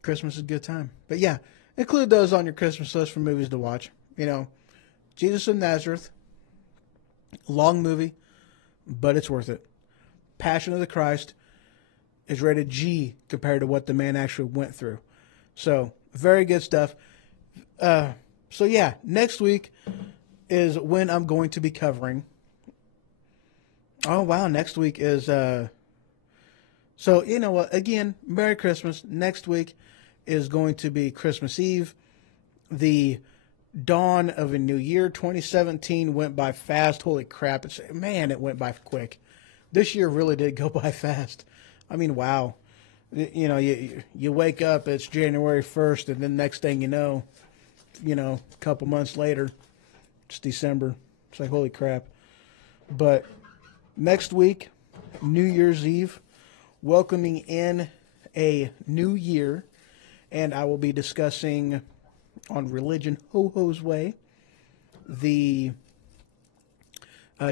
Christmas is a good time. But yeah, include those on your Christmas list for movies to watch. Jesus of Nazareth. Long movie, but it's worth it. Passion of the Christ is rated G compared to what the man actually went through. So, very good stuff. So yeah, next week is when I'm going to be covering. Oh wow, next week is so you know what? Again, Merry Christmas. Next week is going to be Christmas Eve. The dawn of a new year. 2017 went by fast. Holy crap. Man, it went by quick. This year really did go by fast. I mean, wow. You know, you wake up, it's January 1st, and then next thing you know, a couple months later, it's December. It's like, holy crap. But next week, New Year's Eve, welcoming in a new year, and I will be discussing on Religion Ho-Ho's Way the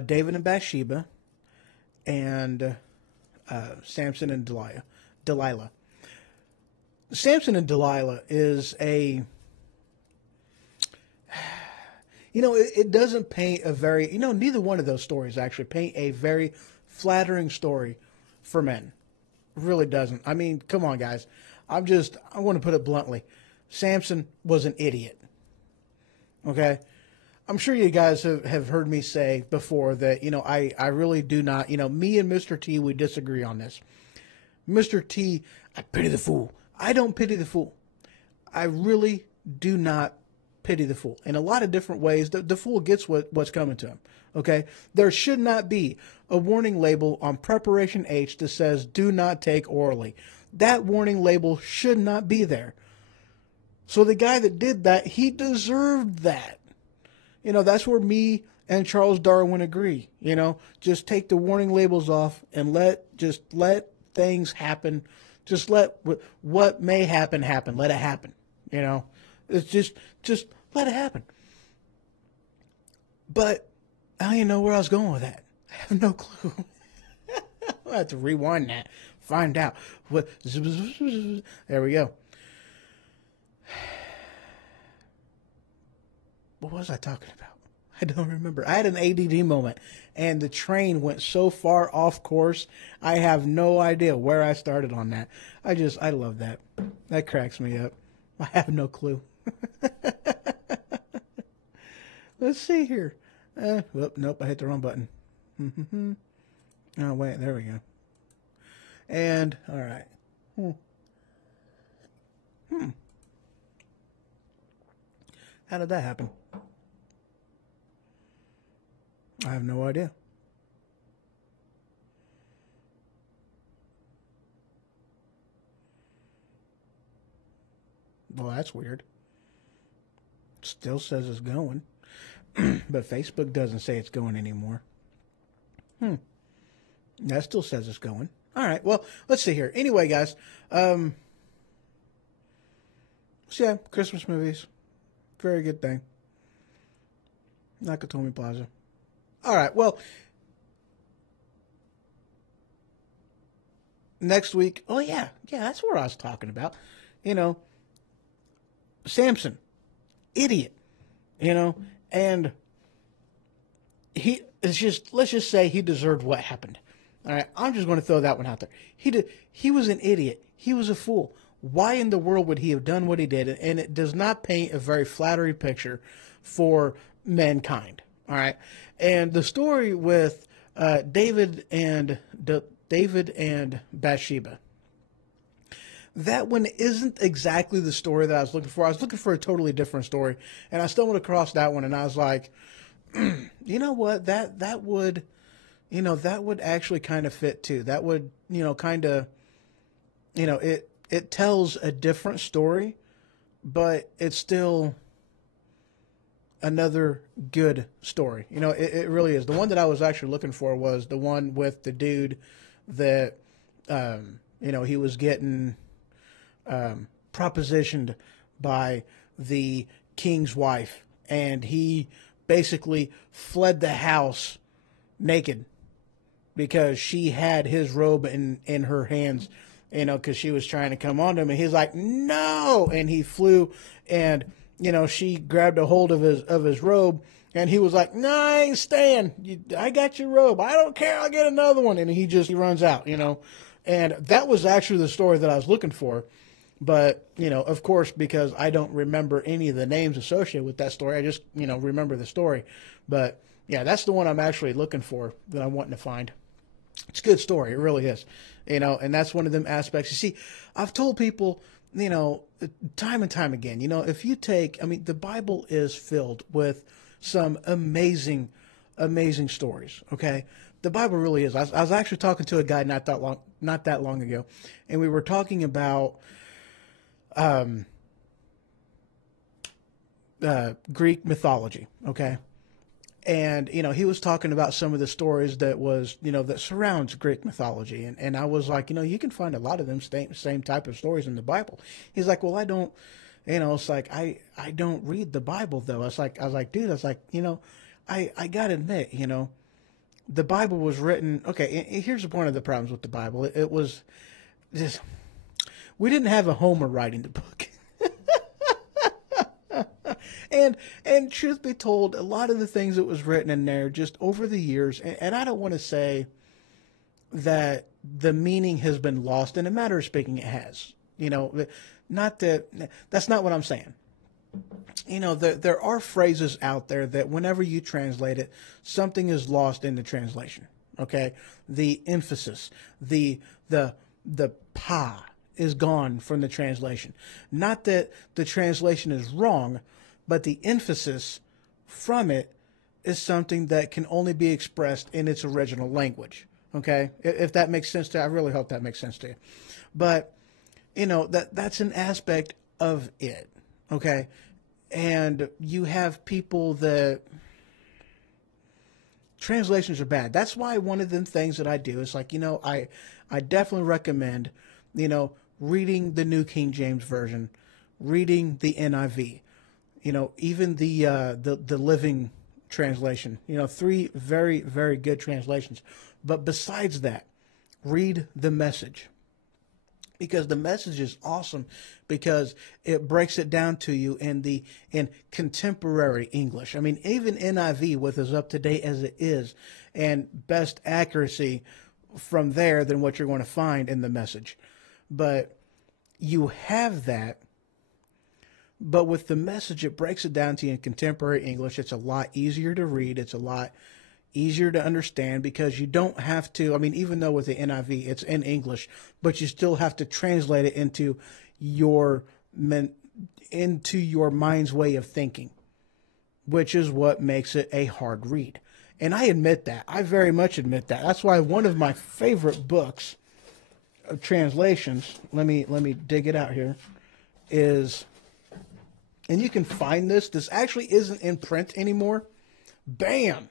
David and Bathsheba and Samson and Delilah. Samson and Delilah is a, it doesn't paint a very, neither one of those stories actually paint a very flattering story for men. It really doesn't. I mean, come on, guys. I want to put it bluntly. Samson was an idiot. Okay? I'm sure you guys have heard me say before that, I really do not, me and Mr. T, we disagree on this. Mr. T, I pity the fool. I don't pity the fool. I really do not pity the fool. In a lot of different ways, the fool gets what's coming to him. Okay? There should not be a warning label on Preparation H that says, do not take orally. That warning label should not be there. So the guy that did that, he deserved that. That's where me and Charles Darwin agree. Just take the warning labels off and let things happen. Just let what may happen happen. Let it happen. It's just let it happen. But I don't even know where I was going with that. I have no clue. I'll have to rewind that. Find out. There we go. What was I talking about? I don't remember. I had an ADD moment, and the train went so far off course, I have no idea where I started on that. I love that. That cracks me up. I have no clue. Let's see here. Nope, I hit the wrong button. Oh, wait, there we go. And, all right. How did that happen? I have no idea. Well, that's weird. Still says it's going. But Facebook doesn't say it's going anymore. That still says it's going. All right, well, let's see here. Anyway, guys. So yeah, Christmas movies. Very good thing. Nakatomi Plaza. All right, well, next week. Oh, yeah, that's what I was talking about. Samson, idiot, and let's just say he deserved what happened. All right, I'm just going to throw that one out there. He was an idiot. He was a fool. Why in the world would he have done what he did? And it does not paint a very flattering picture for mankind. All right, and the story with David and Bathsheba. That one isn't exactly the story that I was looking for. I was looking for a totally different story, and I stumbled across that one, and I was like, you know what? That would actually kind of fit too. That would, kind of, it tells a different story, but it's still another good story. It really is. The one that I was actually looking for was the one with the dude that, he was getting propositioned by the king's wife, and he basically fled the house naked because she had his robe in her hands, because she was trying to come on to him, and he's like, no, and he flew, and she grabbed a hold of his robe, and he was like, no, I ain't staying. I got your robe. I don't care. I'll get another one. And he runs out, and that was actually the story that I was looking for. But, of course, because I don't remember any of the names associated with that story, I just, remember the story. But, yeah, that's the one I'm actually looking for that I'm wanting to find. It's a good story. It really is. And that's one of them aspects. You see, I've told people, time and time again, if you take, the Bible is filled with some amazing, amazing stories. Okay. The Bible really is. I was actually talking to a guy not that long ago, and we were talking about Greek mythology. Okay. And, he was talking about some of the stories that surrounds Greek mythology. And I was like, you can find a lot of them same type of stories in the Bible. He's like, well, I don't, it's like, I don't read the Bible though. I was like, dude, I gotta admit, the Bible was written. Okay. And here's one of the problems with the Bible. It was just, we didn't have a Homer writing the book. And truth be told, a lot of the things that was written in there just over the years, and I don't want to say that the meaning has been lost. In a matter of speaking, it has. Not that that's not what I'm saying. There are phrases out there that whenever you translate it, something is lost in the translation. Okay, the emphasis, the pa is gone from the translation. Not that the translation is wrong, but the emphasis from it is something that can only be expressed in its original language. Okay? If that makes sense to you, I really hope that makes sense to you. But, that's an aspect of it. Okay? And you have people that translations are bad. That's why one of them things that I do is like, I definitely recommend, reading the New King James Version, reading the NIV, even the Living Translation, 3 very, very good translations. But besides that, read the Message, because the Message is awesome because it breaks it down to you in contemporary English. Even NIV, with as up to date as it is, and best accuracy from there than what you're going to find in the Message. But you have that. But with the Message, it breaks it down to you in contemporary English. It's a lot easier to read. It's a lot easier to understand because you don't have to, even though with the NIV, it's in English, but you still have to translate it into your mind's way of thinking, which is what makes it a hard read. And I admit that. I very much admit that. That's why one of my favorite books of translations, let me dig it out here, is, and you can find this actually isn't in print anymore. Bam!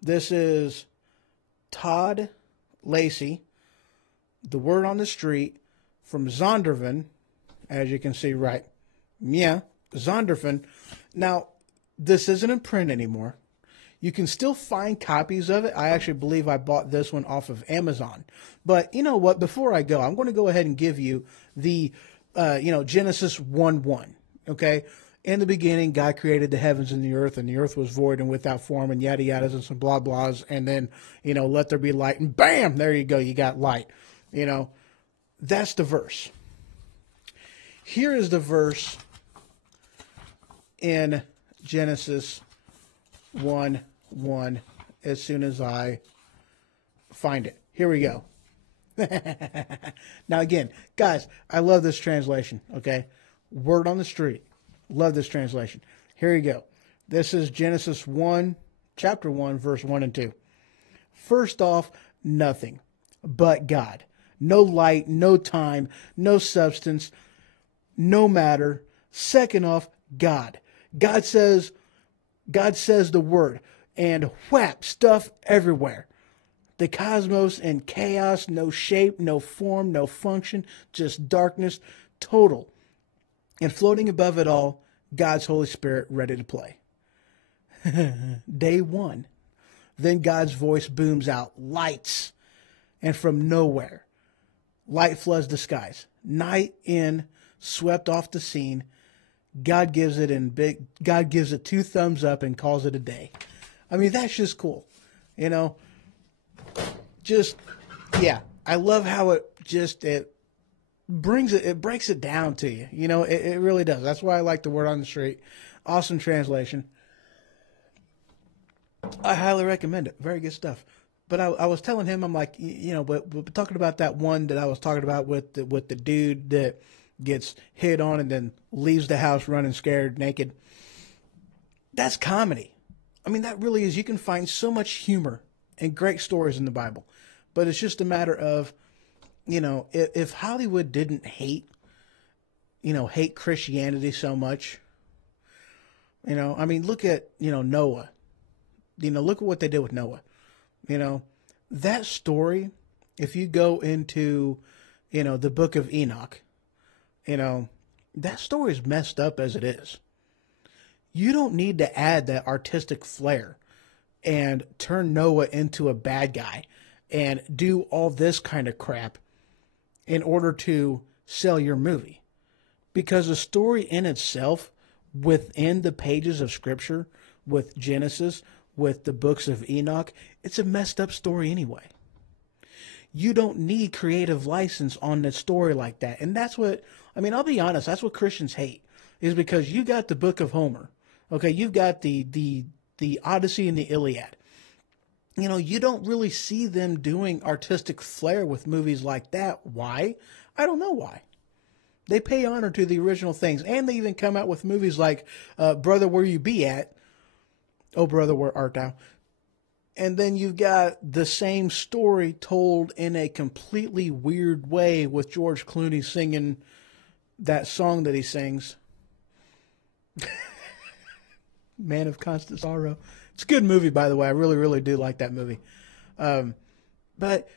This is Todd Lacey, The Word on the Street, from Zondervan, as you can see right. Yeah, Zondervan. Now, this isn't in print anymore. You can still find copies of it. I actually believe I bought this one off of Amazon. But you know what? Before I go, I'm going to go ahead and give you the, Genesis 1:1. Okay? In the beginning, God created the heavens and the earth was void and without form, and yada yadas and some blah blahs, and then, let there be light, and bam, there you go, you got light. That's the verse. Here is the verse in Genesis 1:1 as soon as I find it. Here we go. Now again, guys, I love this translation, okay? Word on the Street. Love this translation. Here you go. This is Genesis 1, chapter 1, verse 1 and 2. First off, nothing but God. No light, no time, no substance, no matter. Second off, God. God says the word, and whap, stuff everywhere. The cosmos in chaos, no shape, no form, no function, just darkness, total. And floating above it all, God's Holy Spirit ready to play. Day 1. Then God's voice booms out, lights, and from nowhere, light floods the skies. Night in, swept off the scene. God gives it 2 thumbs up and calls it a day. That's just cool. Just, yeah. I love how it breaks it down to you. You know, it really does. That's why I like the Word on the Street. Awesome translation. I highly recommend it. Very good stuff. But I was telling him, I'm like, you know, but talking about that one that I was talking about with the dude that gets hit on and then leaves the house running scared, naked. That's comedy. I mean, that really is. You can find so much humor and great stories in the Bible. But it's just a matter of, you know, if Hollywood didn't hate Christianity so much, you know, I mean, look at, you know, Noah. You know, look at what they did with Noah. You know, that story, if you go into, you know, the book of Enoch, you know, that story is messed up as it is. You don't need to add that artistic flair and turn Noah into a bad guy and do all this kind of crap in order to sell your movie. Because the story in itself, within the pages of Scripture, with Genesis, with the books of Enoch, it's a messed up story anyway. You don't need creative license on the story like that. And that's what, I mean, I'll be honest, that's what Christians hate, is because you got the book of Homer. Okay, you've got the Odyssey and the Iliad. You know, you don't really see them doing artistic flair with movies like that. Why? I don't know why. They pay honor to the original things. And they even come out with movies like Brother, Where You Be At? Oh, brother, where art thou? And then you've got the same story told in a completely weird way with George Clooney singing that song that he sings. Man of Constant Sorrow. It's a good movie, by the way. I really, really do like that movie. But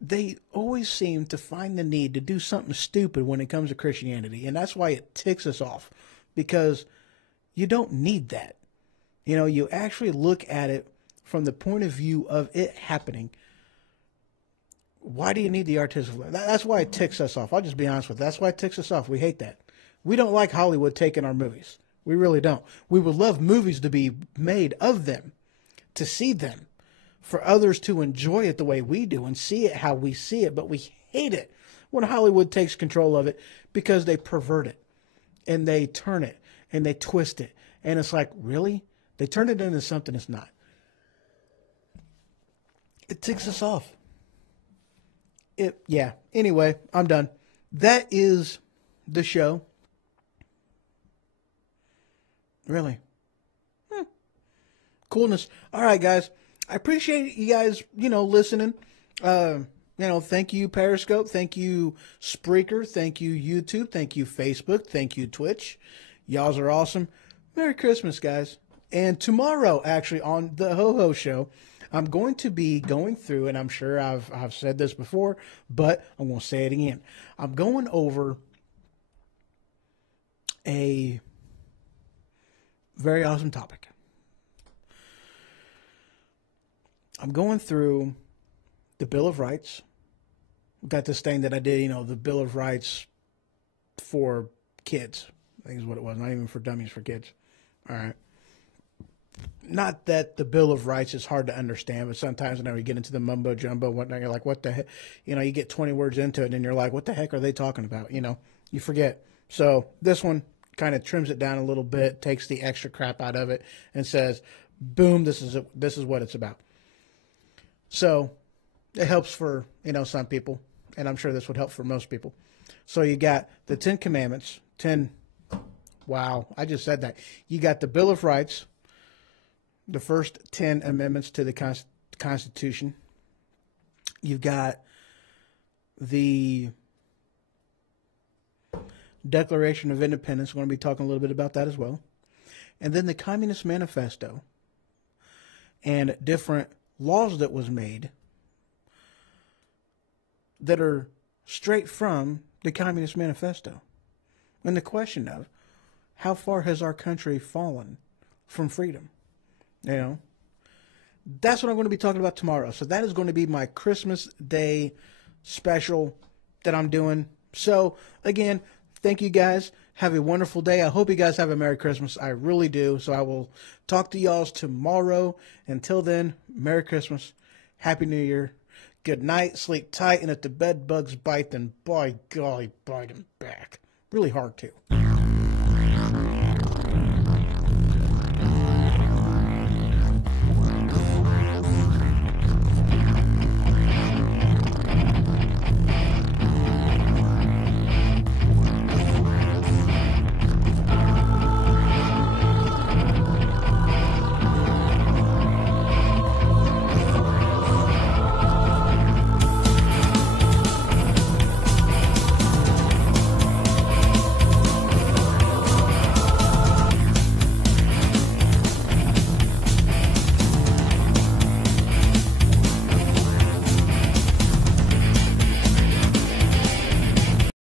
they always seem to find the need to do something stupid when it comes to Christianity. And that's why it ticks us off. Because you don't need that. You know, you actually look at it from the point of view of it happening. Why do you need the artistic? That's why it ticks us off. I'll just be honest with you. That's why it ticks us off. We hate that. We don't like Hollywood taking our movies. We really don't. We would love movies to be made of them, to see them, for others to enjoy it the way we do and see it how we see it. But we hate it when Hollywood takes control of it because they pervert it and they turn it and they twist it. And it's like, really? They turn it into something it's not. It ticks us off. Yeah. Anyway, I'm done. That is the show. Really. Coolness. All right, guys. I appreciate you guys, you know, listening. You know, thank you, Periscope. Thank you, Spreaker. Thank you, YouTube. Thank you, Facebook. Thank you, Twitch. Y'all are awesome. Merry Christmas, guys. And tomorrow, actually, on the Ho Ho Show, I'm going to be going through, and I'm sure I've said this before, but I'm going to say it again. I'm going over a very awesome topic. I'm going through the Bill of Rights. Got this thing that I did, you know, the Bill of Rights for kids. I think is what it was. Not even for dummies, for kids. All right. Not that the Bill of Rights is hard to understand, but sometimes whenever you get into the mumbo jumbo and whatnot, you're like, what the heck? You know, you get 20 words into it and you're like, what the heck are they talking about? You know, you forget. So this one kind of trims it down a little bit, takes the extra crap out of it and says, boom, this is what it's about. So it helps for, you know, some people, and I'm sure this would help for most people. So you got the 10 Commandments, wow, I just said that. You got the Bill of Rights, the first 10 amendments to the Constitution. You've got the Declaration of Independence. We're going to be talking a little bit about that as well. And then the Communist Manifesto and different laws that was made that are straight from the Communist Manifesto. And the question of how far has our country fallen from freedom? You know, that's what I'm going to be talking about tomorrow. So that is going to be my Christmas Day special that I'm doing. So again, thank you guys. Have a wonderful day. I hope you guys have a Merry Christmas. I really do. So I will talk to y'all tomorrow. Until then, Merry Christmas. Happy New Year. Good night, sleep tight, and if the bed bugs bite, then by golly, bite 'em back. Really hard to.